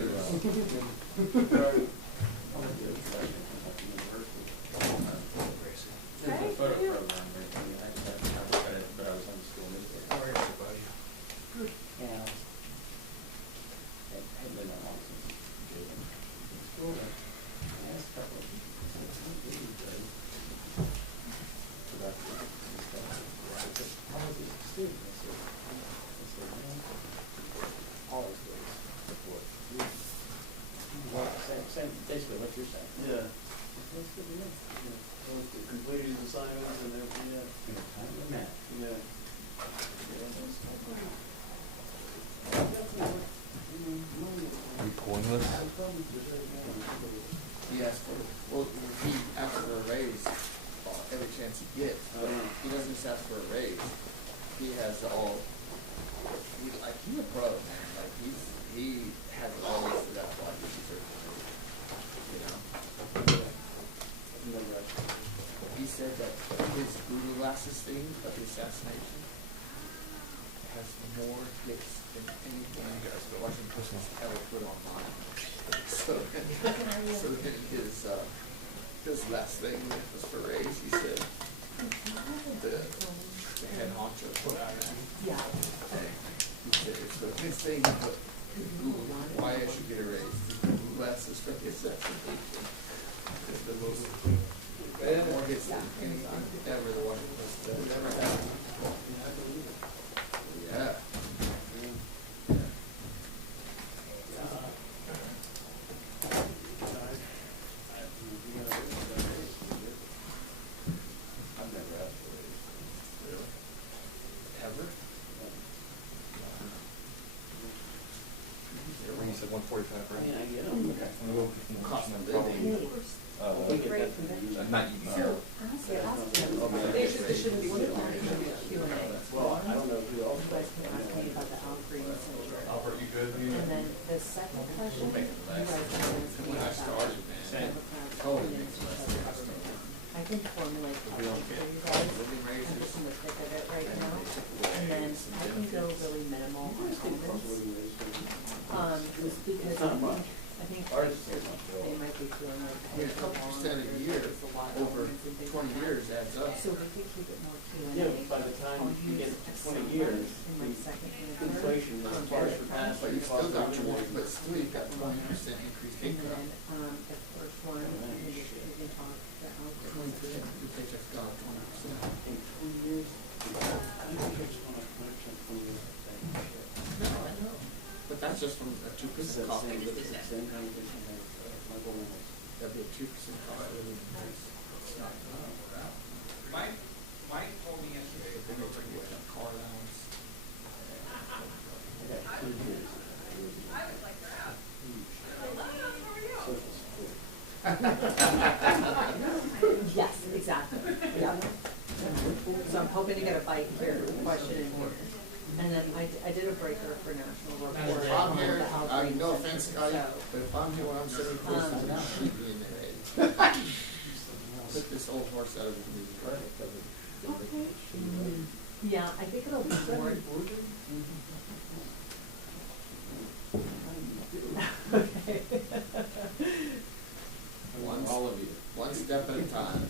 There's a photo program recently. I just haven't read it, but I was on the school newspaper. How are you, buddy? Good. Yeah. I hadn't been that long since school. Last couple of weeks. How was it student? I said, man, always good support. Same, basically what you're saying. Yeah. That's good to know. Completing assignments and everything, yeah. Time to match. Yeah. Are you pulling this? He asked for, well, he asked for a raise every chance he gets, but he doesn't just ask for a raise. He has all, he's a pro, man. Like, he has it all listed out like he deserves it. You know? He said that his Google Glasses thing of the assassination has more hits than anything Washington Post has ever put online. So then his last thing was for raise. He said the head honcho put out that. Yeah. He said it's the his thing, but Google why I should get a raise. Google Glasses for the assassination is the most. More hits than anything ever the Washington Post has ever had. Yeah. I've never asked for a raise. Really? Ever? When you said 145, right? I mean, I get them. Okay. I'm going to go Cost of living. not you. There shouldn't be Q&A. Well, I don't know who else. You guys can ask me about the outbreaks. Albert, you good? And then the second question, you guys can ask me When I started, man, totally makes less sense. I can formulate questions for you guys. I'm just in the thick of it right now. And then I can go really minimal on comments. Because I think they might be feeling like Yeah, a couple percent a year over 20 years adds up. so we could keep it more Q&A. Yeah, but by the time you get to 20 years, in my second answer. inflation is far surpassed. But you still got you've got 20% increased And income. then the first one, I think we can talk the outbreaks. 20%, your paycheck's gone up 20%. In 20 years, I think it's on a 20% 20 years. No, I know. But that's just from a 2% cost of living. Same conversation as Michael Reynolds. That'd be a 2% cost of living increase. It's not, Mike told me yesterday. But then they took away a car allowance. I got 2 years. Social support. Yes, exactly. Yeah. So I'm hoping to get a bite here, question in here. And then I did a breaker for national report. If I'm here, the outbreaks no and offense, so- Scotty, but if I'm here when I'm sitting close to the sheep in there, took this old horse out of his meeting. Okay. Yeah, I think it'll be more. Okay. All of you, one step at a time.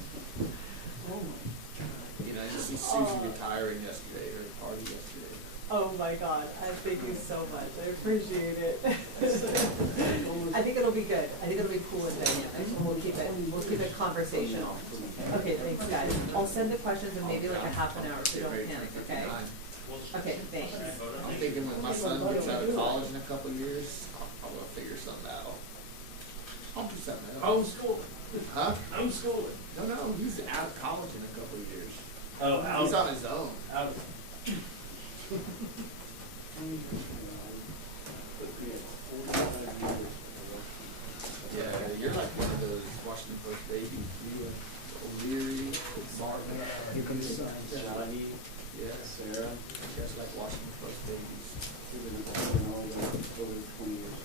You know, you see Susie retiring yesterday, her party yesterday. Oh my God, thank you so much. I appreciate it. I think it'll be good. I think it'll be cool and dynamic. And we'll keep it conversational. Okay, thanks guys. I'll send the questions in maybe like a half an hour so you don't panic, okay? Okay, thanks. I'm thinking when my son gets out of college in a couple of years, I'm gonna figure something out. I'll do something else. Homeschooling. Huh? Homeschooling. No, he's out of college in a couple of years. Oh, He's on his own. out. Yeah, you're like one of those Washington Post babies. You and O'Leary, Martin, Johnny, yeah, Sarah. you guys like Washington Post babies. They've been involved in all that over 20 years.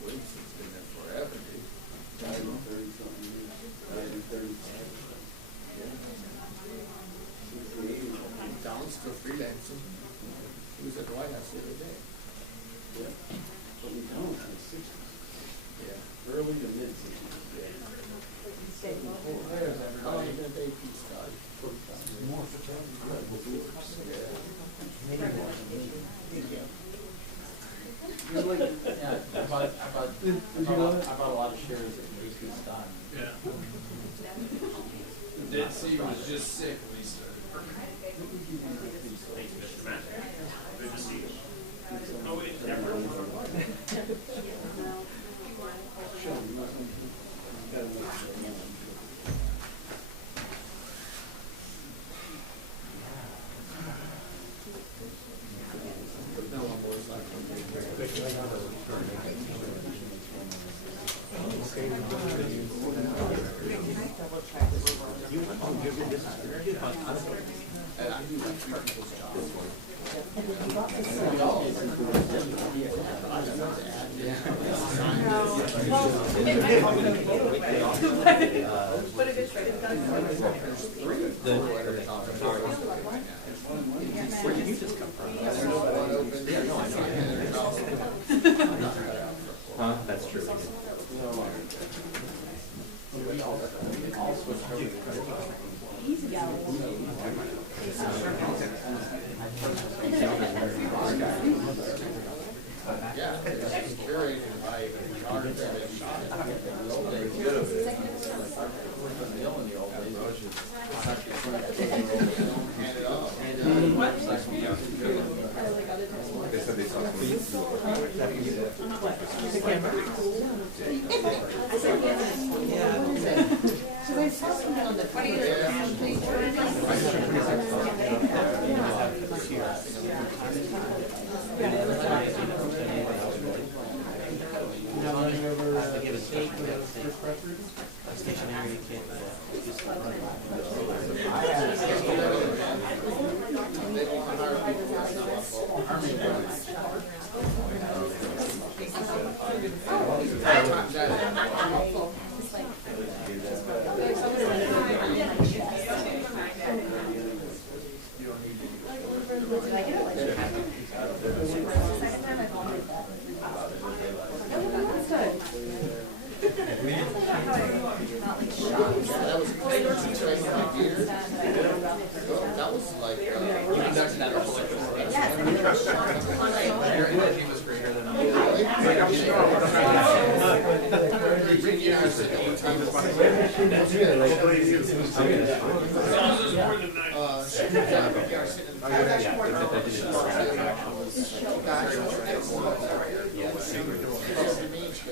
Williamson's been there forever, dude. Died in 30-something years. Died in 35. Don's still freelancing. He was at the White House the other day. You're like, yeah, I bought a lot of shares at Macy's stock. Yeah. Dead Sea was just sick when he started. Thanks, Mr. Matt. Good to see you. Oh, wait, never. But it is right, it's got to Where did you just come from? Huh? That's true. Yeah, it's very like hard to shot it. In the old days, in the old days, hand it off. They said they saw So I saw something on the 20th Stationary, you can't just run that was that was like You conducted that your energy was greater than Ricky and I are sitting all the time.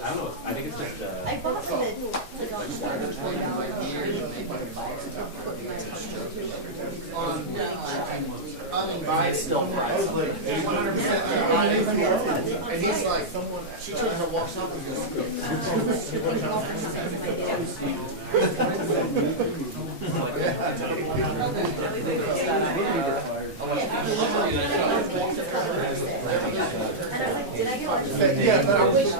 I don't know. I think it's just I bought it. Uninvited, still 100%. And he's like, she turns her walks up and yeah, but I wish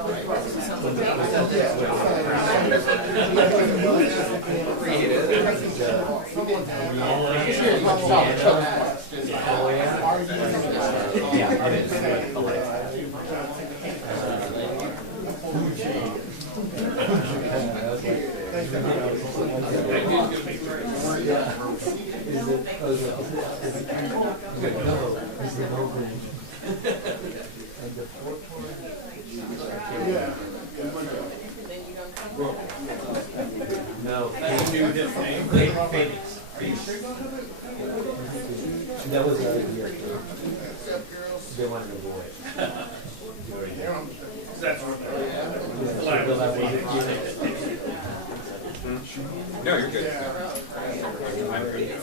no. Thank you. Phoenix. Are you sure? That was a year ago. They wanted to avoid. No, you're good. I'm good.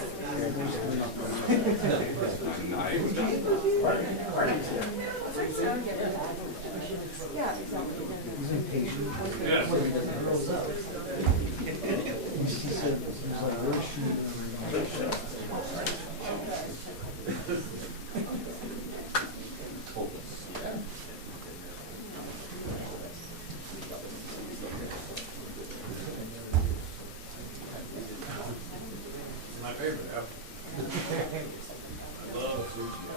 My favorite. I love sushi.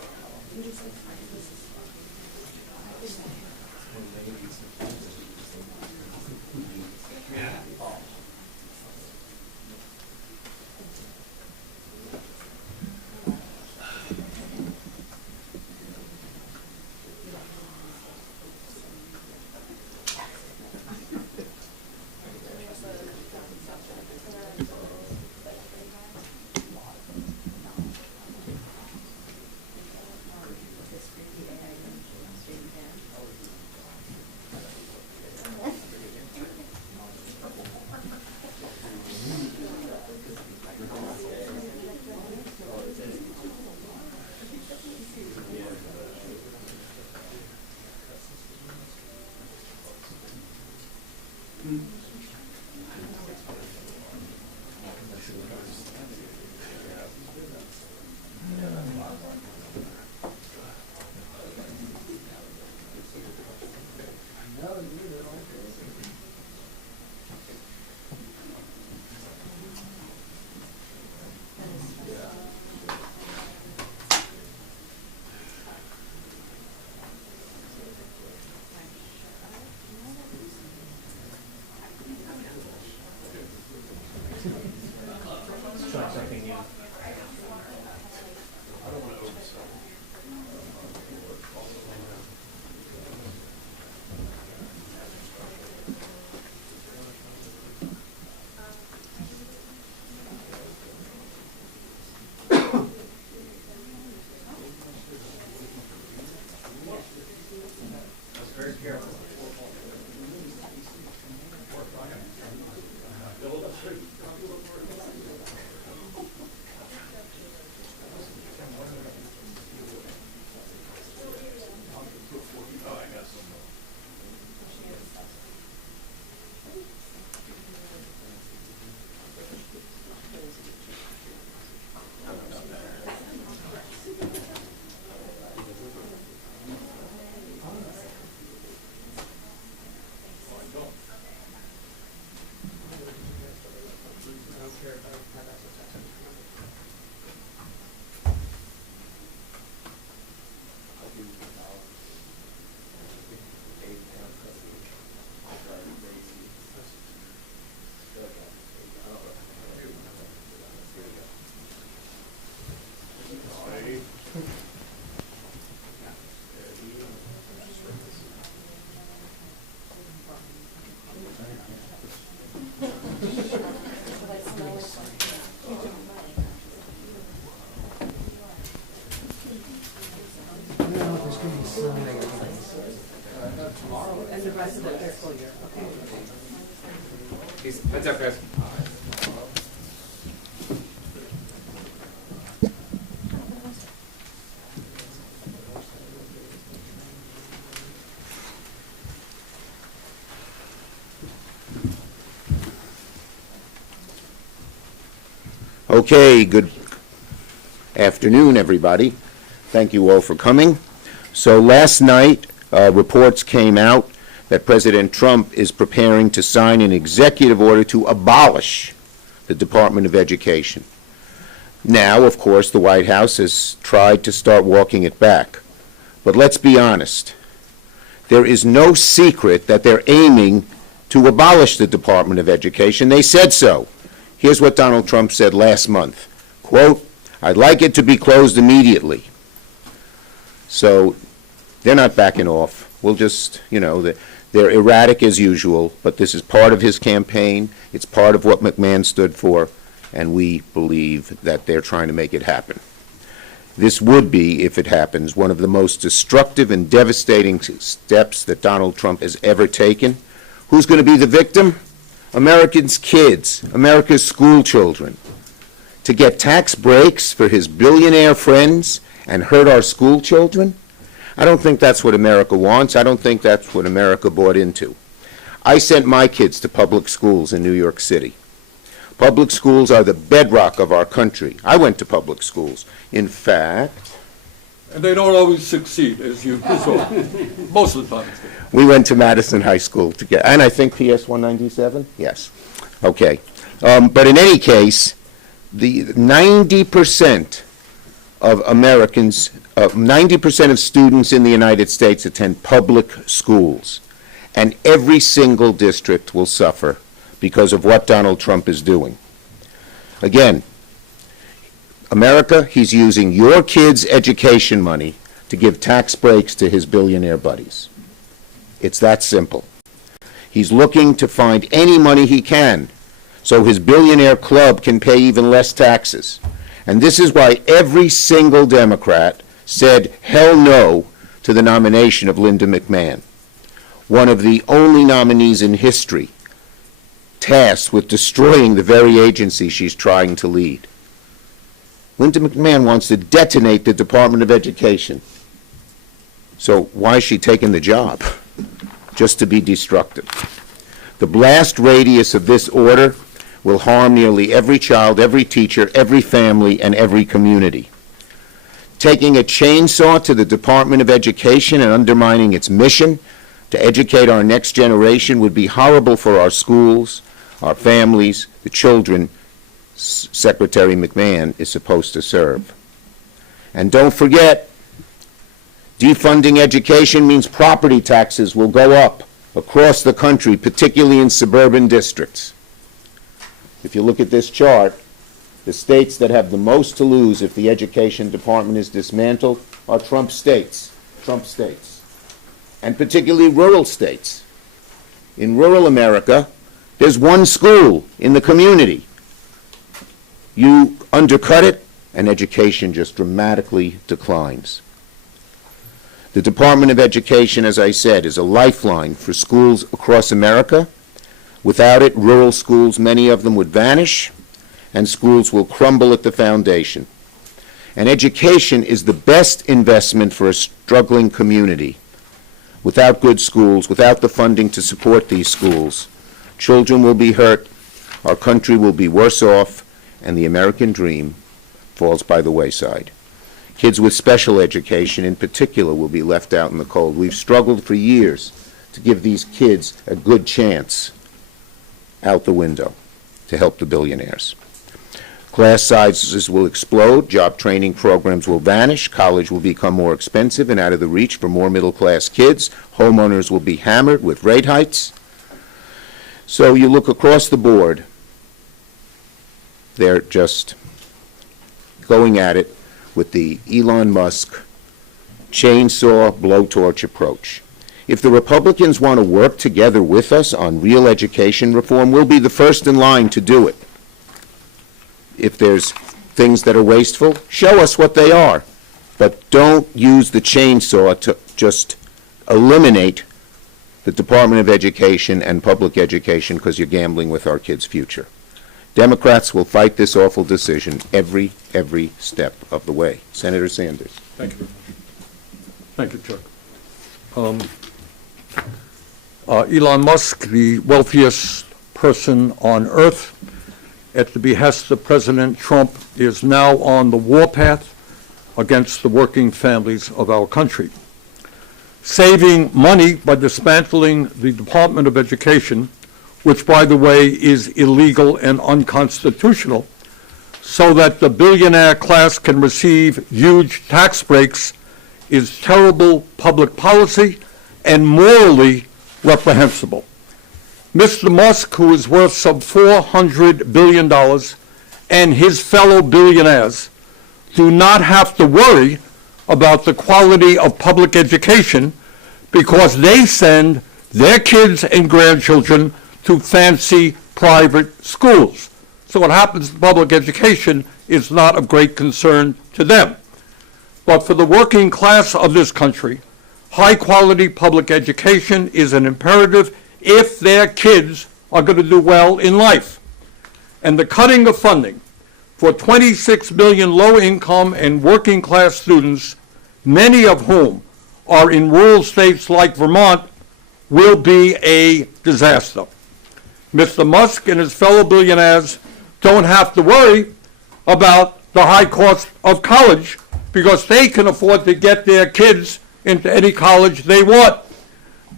Try something new. And the rest of the fiscal year, okay? Heads up, guys. Okay, good afternoon, everybody. Thank you all for coming. So last night, reports came out that President Trump is preparing to sign an executive order to abolish the Department of Education. Now, of course, the White House has tried to start walking it back. But let's be honest. There is no secret that they're aiming to abolish the Department of Education. They said so. Here's what Donald Trump said last month. Quote, "I'd like it to be closed immediately." So they're not backing off. We'll just, they're erratic as usual, but this is part of his campaign. It's part of what McMahon stood for, and we believe that they're trying to make it happen. This would be, if it happens, one of the most destructive and devastating steps that Donald Trump has ever taken. Who's going to be the victim? Americans' kids, America's school children. To get tax breaks for his billionaire friends and hurt our school children? I don't think that's what America wants. I don't think that's what America bought into. I sent my kids to public schools in New York City. Public schools are the bedrock of our country. I went to public schools. In fact, And they don't always succeed, as you saw, most of the time. we went to Madison High School together. And I think PS 197? Yes. Okay. But in any case, the 90% of Americans, 90% of students in the United States attend public schools. And every single district will suffer because of what Donald Trump is doing. Again, America, he's using your kids' education money to give tax breaks to his billionaire buddies. It's that simple. He's looking to find any money he can so his billionaire club can pay even less taxes. And this is why every single Democrat said hell no to the nomination of Linda McMahon, one of the only nominees in history tasked with destroying the very agency she's trying to lead. Linda McMahon wants to detonate the Department of Education. So why is she taking the job? Just to be destructive. The blast radius of this order will harm nearly every child, every teacher, every family, and every community. Taking a chainsaw to the Department of Education and undermining its mission to educate our next generation would be horrible for our schools, our families, the children Secretary McMahon is supposed to serve. And don't forget, defunding education means property taxes will go up across the country, particularly in suburban districts. If you look at this chart, the states that have the most to lose if the education department is dismantled are Trump states, and particularly rural states. In rural America, there's one school in the community. You undercut it, and education just dramatically declines. The Department of Education, as I said, is a lifeline for schools across America. Without it, rural schools, many of them would vanish, and schools will crumble at the foundation. And education is the best investment for a struggling community. Without good schools, without the funding to support these schools, children will be hurt, our country will be worse off, and the American dream falls by the wayside. Kids with special education in particular will be left out in the cold. We've struggled for years to give these kids a good chance out the window to help the billionaires. Class sizes will explode, job training programs will vanish, college will become more expensive and out of the reach for more middle-class kids, homeowners will be hammered with rate hikes. So you look across the board, they're just going at it with the Elon Musk chainsaw blowtorch approach. If the Republicans want to work together with us on real education reform, we'll be the first in line to do it. If there's things that are wasteful, show us what they are. But don't use the chainsaw to just eliminate the Department of Education and public education because you're gambling with our kids' future. Democrats will fight this awful decision every step of the way. Senator Sanders. Thank you very much. Thank you, Chuck. Elon Musk, the wealthiest person on earth, at the behest of President Trump, is now on the warpath against the working families of our country. Saving money by dismantling the Department of Education, which, by the way, is illegal and unconstitutional, so that the billionaire class can receive huge tax breaks, is terrible public policy and morally reprehensible. Mr. Musk, who is worth some $400 billion, and his fellow billionaires do not have to worry about the quality of public education because they send their kids and grandchildren to fancy private schools. So what happens in public education is not of great concern to them. But for the working class of this country, high-quality public education is an imperative if their kids are going to do well in life. And the cutting of funding for 26 million low-income and working-class students, many of whom are in rural states like Vermont, will be a disaster. Mr. Musk and his fellow billionaires don't have to worry about the high cost of college because they can afford to get their kids into any college they want.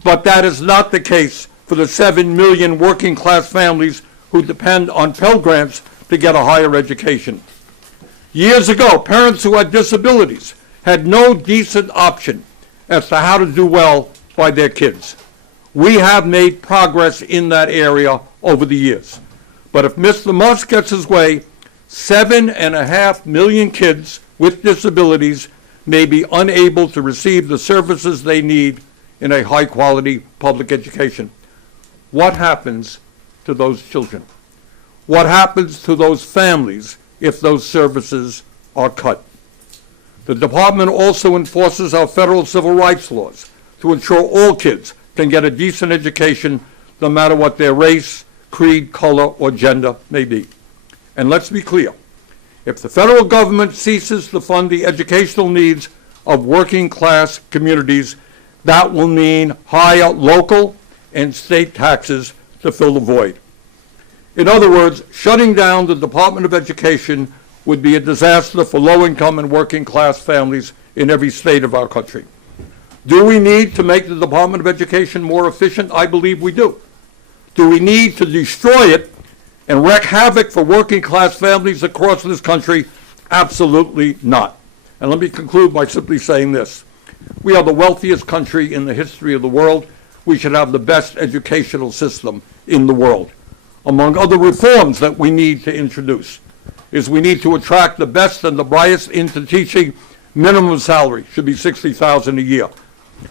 But that is not the case for the 7 million working class families who depend on Pell Grants to get a higher education. Years ago, parents who had disabilities had no decent option as to how to do well by their kids. We have made progress in that area over the years. But if Mr. Musk gets his way, 7.5 million kids with disabilities may be unable to receive the services they need in a high-quality public education. What happens to those children? What happens to those families if those services are cut? The department also enforces our federal civil rights laws to ensure all kids can get a decent education no matter what their race, creed, color, or gender may be. And let's be clear, if the federal government ceases to fund the educational needs of working class communities, that will mean higher local and state taxes to to fill the void. In other words, shutting down the Department of Education would be a disaster for low-income and working-class families in every state of our country. Do we need to make the Department of Education more efficient? I believe we do. Do we need to destroy it and wreak havoc for working-class families across this country? Absolutely not. And let me conclude by simply saying this. We are the wealthiest country in the history of the world. We should have the best educational system in the world. Among other reforms that we need to introduce is we need to attract the best and the brightest into teaching. Minimum salary should be $60,000 a year.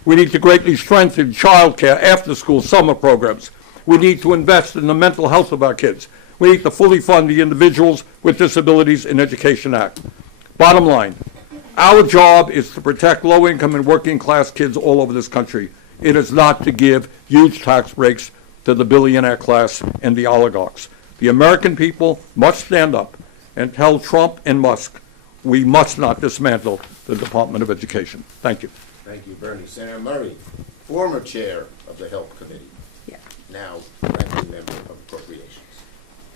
We need to greatly strengthen childcare, after-school summer programs. We need to invest in the mental health of our kids. We need to fully fund the Individuals with Disabilities in Education Act. Bottom line, our job is to protect low-income and working-class kids all over this country. It is not to give huge tax breaks to the billionaire class and the oligarchs. The American people must stand up and tell Trump and Musk, we must not dismantle the Department of Education. Thank you. Thank you, Bernie. Senator Murray, former chair of the Health Committee, Yeah. now ranking member of Appropriations.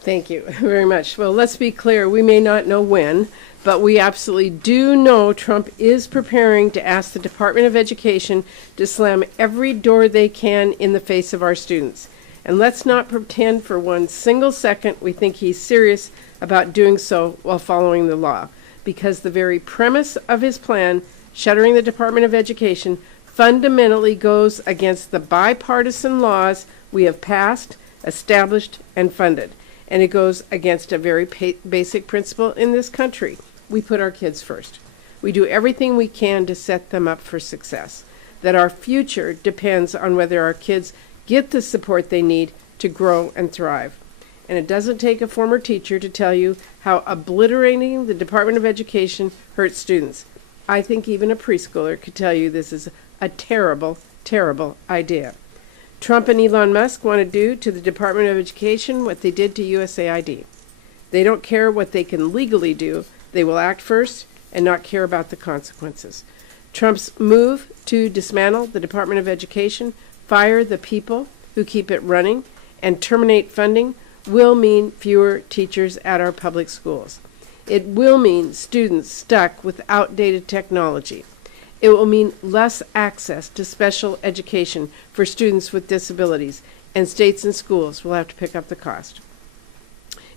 Thank you very much. Well, let's be clear. We may not know when, but we absolutely do know Trump is preparing to ask the Department of Education to slam every door they can in the face of our students. And let's not pretend for one single second we think he's serious about doing so while following the law, because the very premise of his plan, shuttering the Department of Education, fundamentally goes against the bipartisan laws we have passed, established, and funded. And it goes against a very basic principle in this country. We put our kids first. We do everything we can to set them up for success. That our future depends on whether our kids get the support they need to grow and thrive. And it doesn't take a former teacher to tell you how obliterating the Department of Education hurts students. I think even a preschooler could tell you this is a terrible, terrible idea. Trump and Elon Musk want to do to the Department of Education what they did to USAID. They don't care what they can legally do. They will act first and not care about the consequences. Trump's move to dismantle the Department of Education, fire the people who keep it running, and terminate funding will mean fewer teachers at our public schools. It will mean students stuck with outdated technology. It will mean less access to special education for students with disabilities, and states and schools will have to pick up the cost.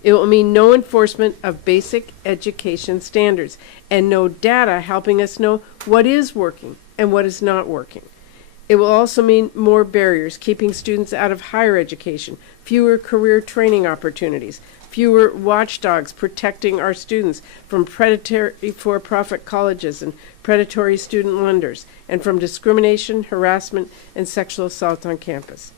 It will mean no enforcement of basic education standards and no data helping us know what is working and what is not working. It will also mean more barriers keeping students out of higher education, fewer career training opportunities, fewer watchdogs protecting our students from predatory for-profit colleges and predatory student lenders, and from discrimination, harassment, and sexual assault on campus.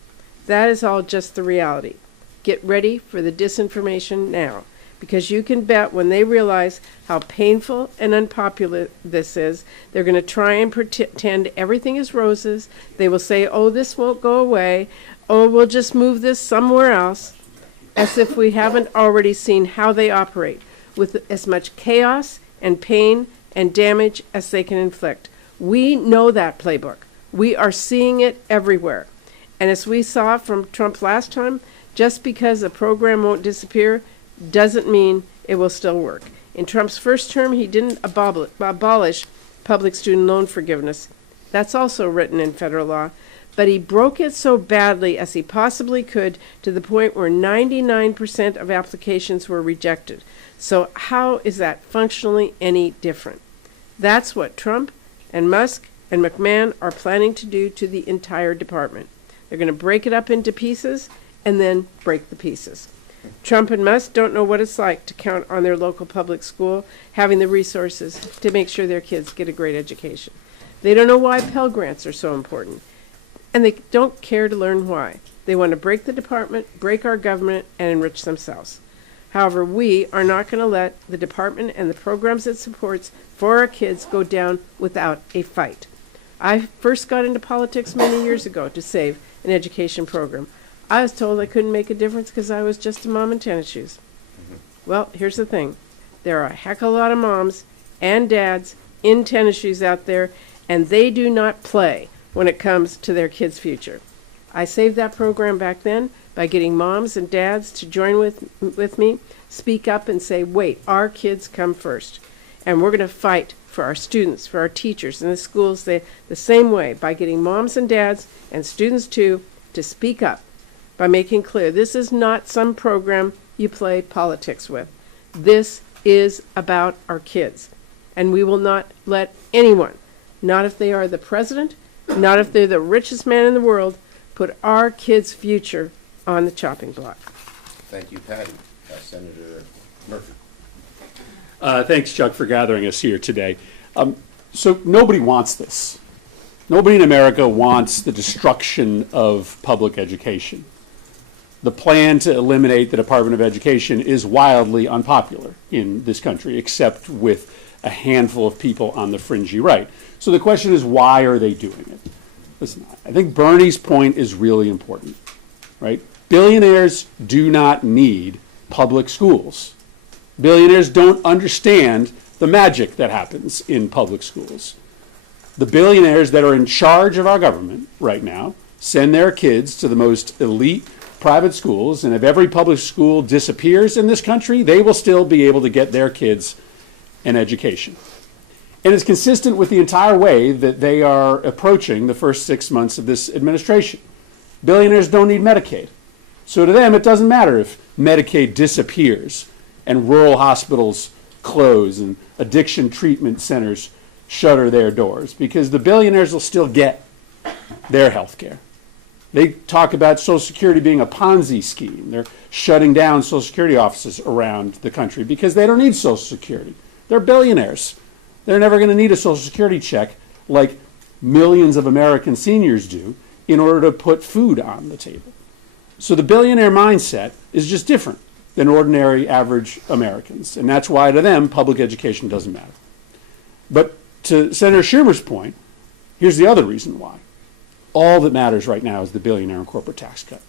That is all just the reality. Get ready for the disinformation now, because you can bet when they realize how painful and unpopular this is, they're going to try and pretend everything is roses. They will say, oh, this won't go away. Oh, we'll just move this somewhere else, as if we haven't already seen how they operate, with as much chaos and pain and damage as they can inflict. We know that playbook. We are seeing it everywhere. And as we saw from Trump last time, just because a program won't disappear doesn't mean it will still work. In Trump's first term, he didn't abolish public student loan forgiveness. That's also written in federal law. But he broke it so badly as he possibly could, to the point where 99% of applications were rejected. So how is that functionally any different? That's what Trump and Musk and McMahon are planning to do to the entire department. They're going to break it up into pieces and then break the pieces. Trump and Musk don't know what it's like to count on their local public school having the resources to make sure their kids get a great education. They don't know why Pell Grants are so important. And they don't care to learn why. They want to break the department, break our government, and enrich themselves. However, we are not going to let the department and the programs it supports for our kids go down without a fight. I first got into politics many years ago to save an education program. I was told I couldn't make a difference because I was just a mom in tennis shoes. Well, here's the thing. There are a heck of a lot of moms and dads in tennis shoes out there, and they do not play when it comes to their kids' future. I saved that program back then by getting moms and dads to join with me, speak up and say, wait, our kids come first. And we're going to fight for our students, for our teachers in the schools the same way, by getting moms and dads and students too to speak up, by making clear this is not some program you play politics with. This is about our kids. And we will not let anyone, not if they are the president, not if they're the richest man in the world, put our kids' future on the chopping block. Thank you, Patty. Senator Murphy. Thanks, Chuck, for gathering us here today. So nobody wants this. Nobody in America wants the destruction of public education. The plan to eliminate the Department of Education is wildly unpopular in this country, except with a handful of people on the fringy right. So the question is, why are they doing it? Listen, I think Bernie's point is really important, right? Billionaires do not need public schools. Billionaires don't understand the magic that happens in public schools. The billionaires that are in charge of our government right now send their kids to the most elite private schools, and if every public school disappears in this country, they will still be able to get their kids an education. And it's consistent with the entire way that they are approaching the first 6 months of this administration. Billionaires don't need Medicaid. So to them, it doesn't matter if Medicaid disappears and rural hospitals close and addiction treatment centers shutter their doors, because the billionaires will still get their health care. They talk about Social Security being a Ponzi scheme. They're shutting down Social Security offices around the country because they don't need Social Security. They're billionaires. They're never going to need a Social Security check like millions of American seniors do in order to put food on the table. So the billionaire mindset is just different than ordinary average Americans. And that's why to them, public education doesn't matter. But to Senator Schumer's point, here's the other reason why. All that matters right now is the billionaire and corporate tax cut.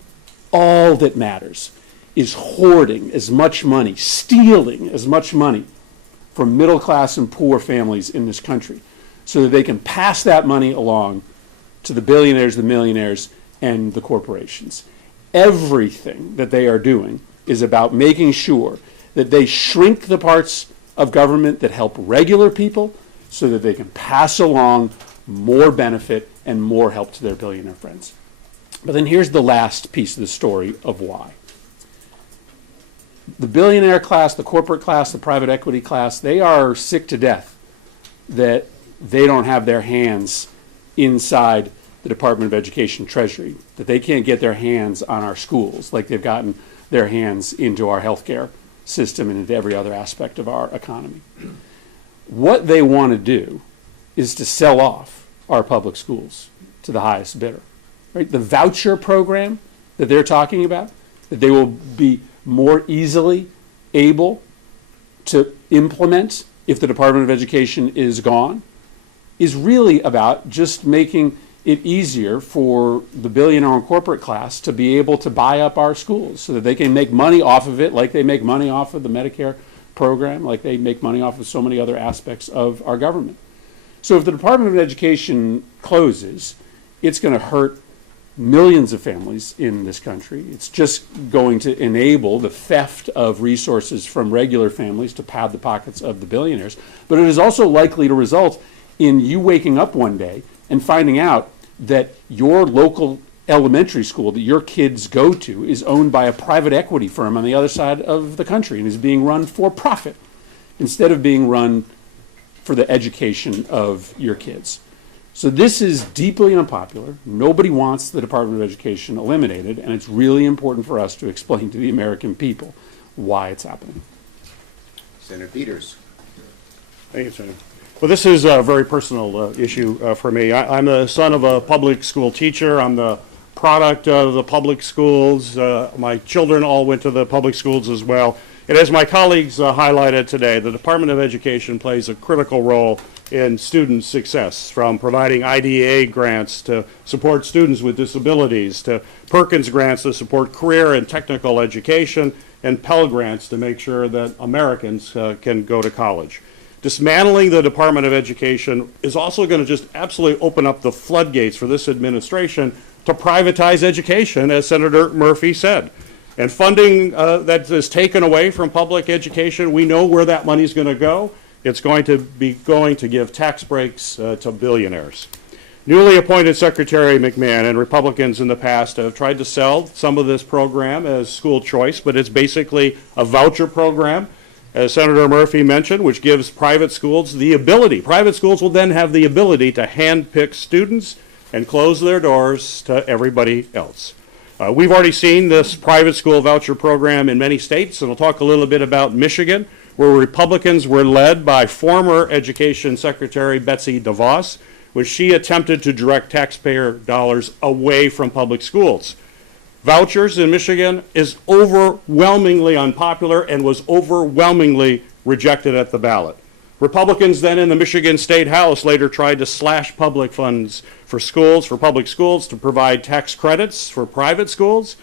All that matters is hoarding as much money, stealing as much money from middle class and poor families in this country so that they can pass that money along to the billionaires, the millionaires, and the corporations. Everything that they are doing is about making sure that they shrink the parts of government that help regular people so that they can pass along more benefit and more help to their billionaire friends. But then here's the last piece of the story of why. The billionaire class, the corporate class, the private equity class, they are sick to death that they don't have their hands inside the Department of Education Treasury, that they can't get their hands on our schools like they've gotten their hands into our healthcare system and into every other aspect of our economy. What they want to do is to sell off our public schools to the highest bidder. Right? The voucher program that they're talking about, that they will be more easily able to implement if the Department of Education is gone, is really about just making it easier for the billionaire and corporate class to be able to buy up our schools so that they can make money off of it like they make money off of the Medicare program, like they make money off of so many other aspects of our government. So if the Department of Education closes, it's going to hurt millions of families in this country. It's just going to enable the theft of resources from regular families to pad the pockets of the billionaires. But it is also likely to result in you waking up one day and finding out that your local elementary school that your kids go to is owned by a private equity firm on the other side of the country and is being run for profit instead of being run for the education of your kids. So this is deeply unpopular. Nobody wants the Department of Education eliminated, and it's really important for us to explain to the American people why it's happening. Senator Peters. Thank you, Senator. Well, this is a very personal issue for me. I'm the son of a public school teacher. I'm the product of the public schools. My children all went to the public schools as well. And as my colleagues highlighted today, the Department of Education plays a critical role in student success, from providing IDEA grants to support students with disabilities, to Perkins grants to support career and technical education, and Pell grants to make sure that Americans can go to college. Dismantling the Department of Education is also going to just absolutely open up the floodgates for this administration to privatize education, as Senator Murphy said. And funding that is taken away from public education, we know where that money is going to go. It's going to give tax breaks to billionaires. Newly appointed Secretary McMahon and Republicans in the past have tried to sell some of this program as school choice, but it's basically a voucher program, as Senator Murphy mentioned, which gives private schools private schools will then have the ability to handpick students and close their doors to everybody else. We've already seen this private school voucher program in many states, and we'll talk a little bit about Michigan, where Republicans were led by former Education Secretary Betsy DeVos, when she attempted to direct taxpayer dollars away from public schools. Vouchers in Michigan is overwhelmingly unpopular and was overwhelmingly rejected at the ballot. Republicans then in the Michigan State House later tried to slash public funds for public schools, to provide tax credits for private schools.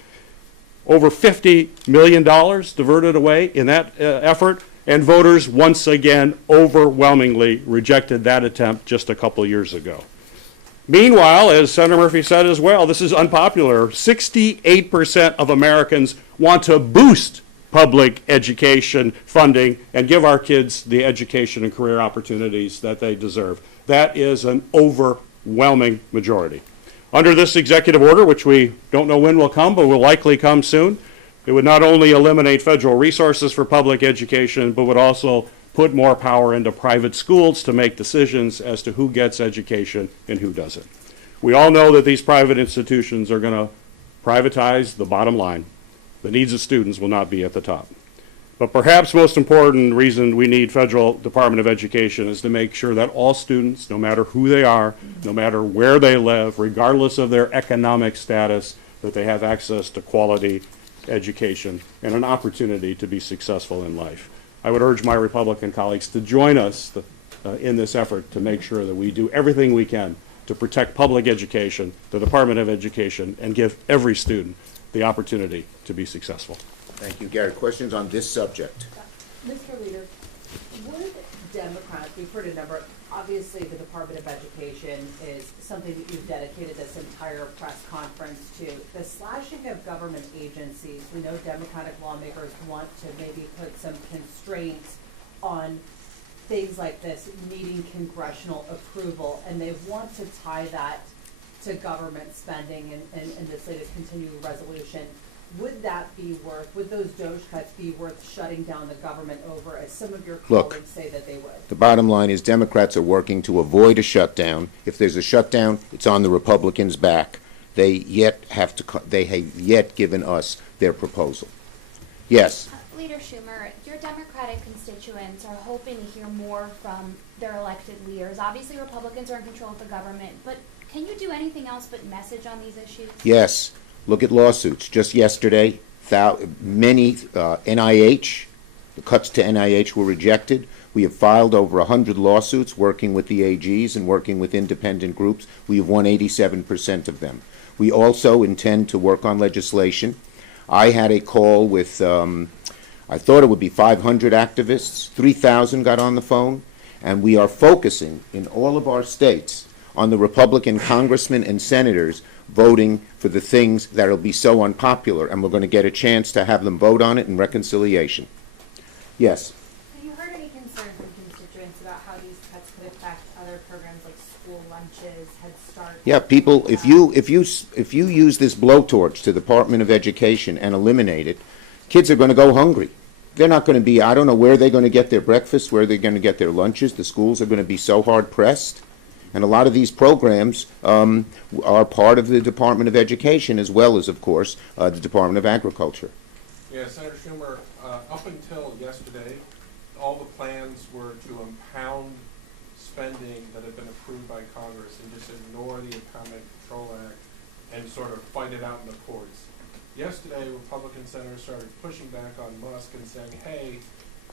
Over $50 million diverted away in that effort, and voters once again overwhelmingly rejected that attempt just a couple years ago. Meanwhile, as Senator Murphy said as well, this is unpopular. 68% of Americans want to boost public education funding and give our kids the education and career opportunities that they deserve. That is an overwhelming majority. Under this executive order, which we don't know when will come, but will likely come soon, it would not only eliminate federal resources for public education, but would also put more power into private schools to make decisions as to who gets education and who doesn't. We all know that these private institutions are going to privatize the bottom line. The needs of students will not be at the top. But perhaps most important reason we need federal Department of Education is to make sure that all students, no matter who they are, no matter where they live, regardless of their economic status, that they have access to quality education and an opportunity to be successful in life. I would urge my Republican colleagues to join us in this effort to make sure that we do everything we can to protect public education, the Department of Education, and give every student the opportunity to be successful. Thank you, Gary. Questions on this subject? Mr. Leader, would Democrats, we've heard a number, obviously the Department of Education is something that you've dedicated this entire press conference to. The slashing of government agencies, we know Democratic lawmakers want to maybe put some constraints on things like this needing congressional approval, and they want to tie that to government spending and this latest continuing resolution. Would that be would those DOGE cuts be worth shutting down the government over, as some of your colleagues say that they would? The bottom line is Democrats are working to avoid a shutdown. If there's a shutdown, it's on the Republicans' back. They have yet given us their proposal. Yes. Leader Schumer, your Democratic constituents are hoping to hear more from their elected leaders. Obviously, Republicans are in control of the government, but can you do anything else but message on these issues? Yes. Look at lawsuits. Just yesterday, many NIH, the cuts to NIH were rejected. We have filed over 100 lawsuits working with the AGs and working with independent groups. We have won 87% of them. We also intend to work on legislation. I had a call with, I thought it would be 500 activists. 3,000 got on the phone. And we are focusing in all of our states on the Republican congressmen and senators voting for the things that will be so unpopular, and we're going to get a chance to have them vote on it in reconciliation. Yes? Have you heard any concern from constituents about how these cuts could affect other programs like school lunches, Head Start? Yeah, people, if you use this blowtorch to the Department of Education and eliminate it, kids are going to go hungry. They're not going to be, I don't know where they're going to get their breakfast, where they're going to get their lunches. The schools are going to be so hard-pressed. And a lot of these programs are part of the Department of Education, as well as, of course, the Department of Agriculture. Yeah, Senator Schumer, up until yesterday, all the plans were to impound spending that had been approved by Congress and just ignore the Economic Control Act and sort of fight it out in the courts. Yesterday, Republican senators started pushing back on Musk and saying, hey,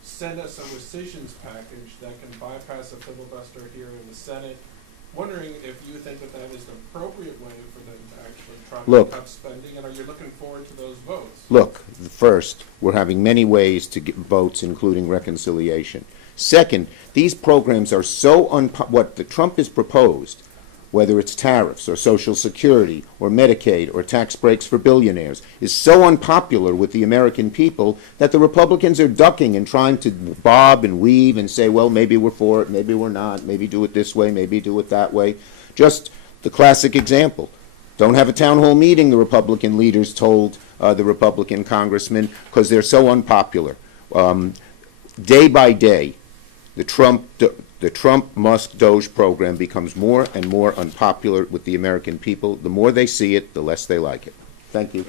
send us a rescissions package that can bypass a filibuster here in the Senate. Wondering if you think that that is an appropriate way for them to actually try to cut spending, and are you looking forward to those votes? Look, first, we're having many ways to get votes, including reconciliation. Second, these programs are so what the Trump has proposed whether it's tariffs or Social Security or Medicaid or tax breaks for billionaires, is so unpopular with the American people that the Republicans are ducking and trying to bob and weave and say, well, maybe we're for it, maybe we're not, maybe do it this way, maybe do it that way. Just the classic example. Don't have a town hall meeting, the Republican leaders told the Republican congressman, because they're so unpopular. Day by day, the Trump-Musk-Doge program becomes more and more unpopular with the American people. The more they see it, the less they like it. Thank you.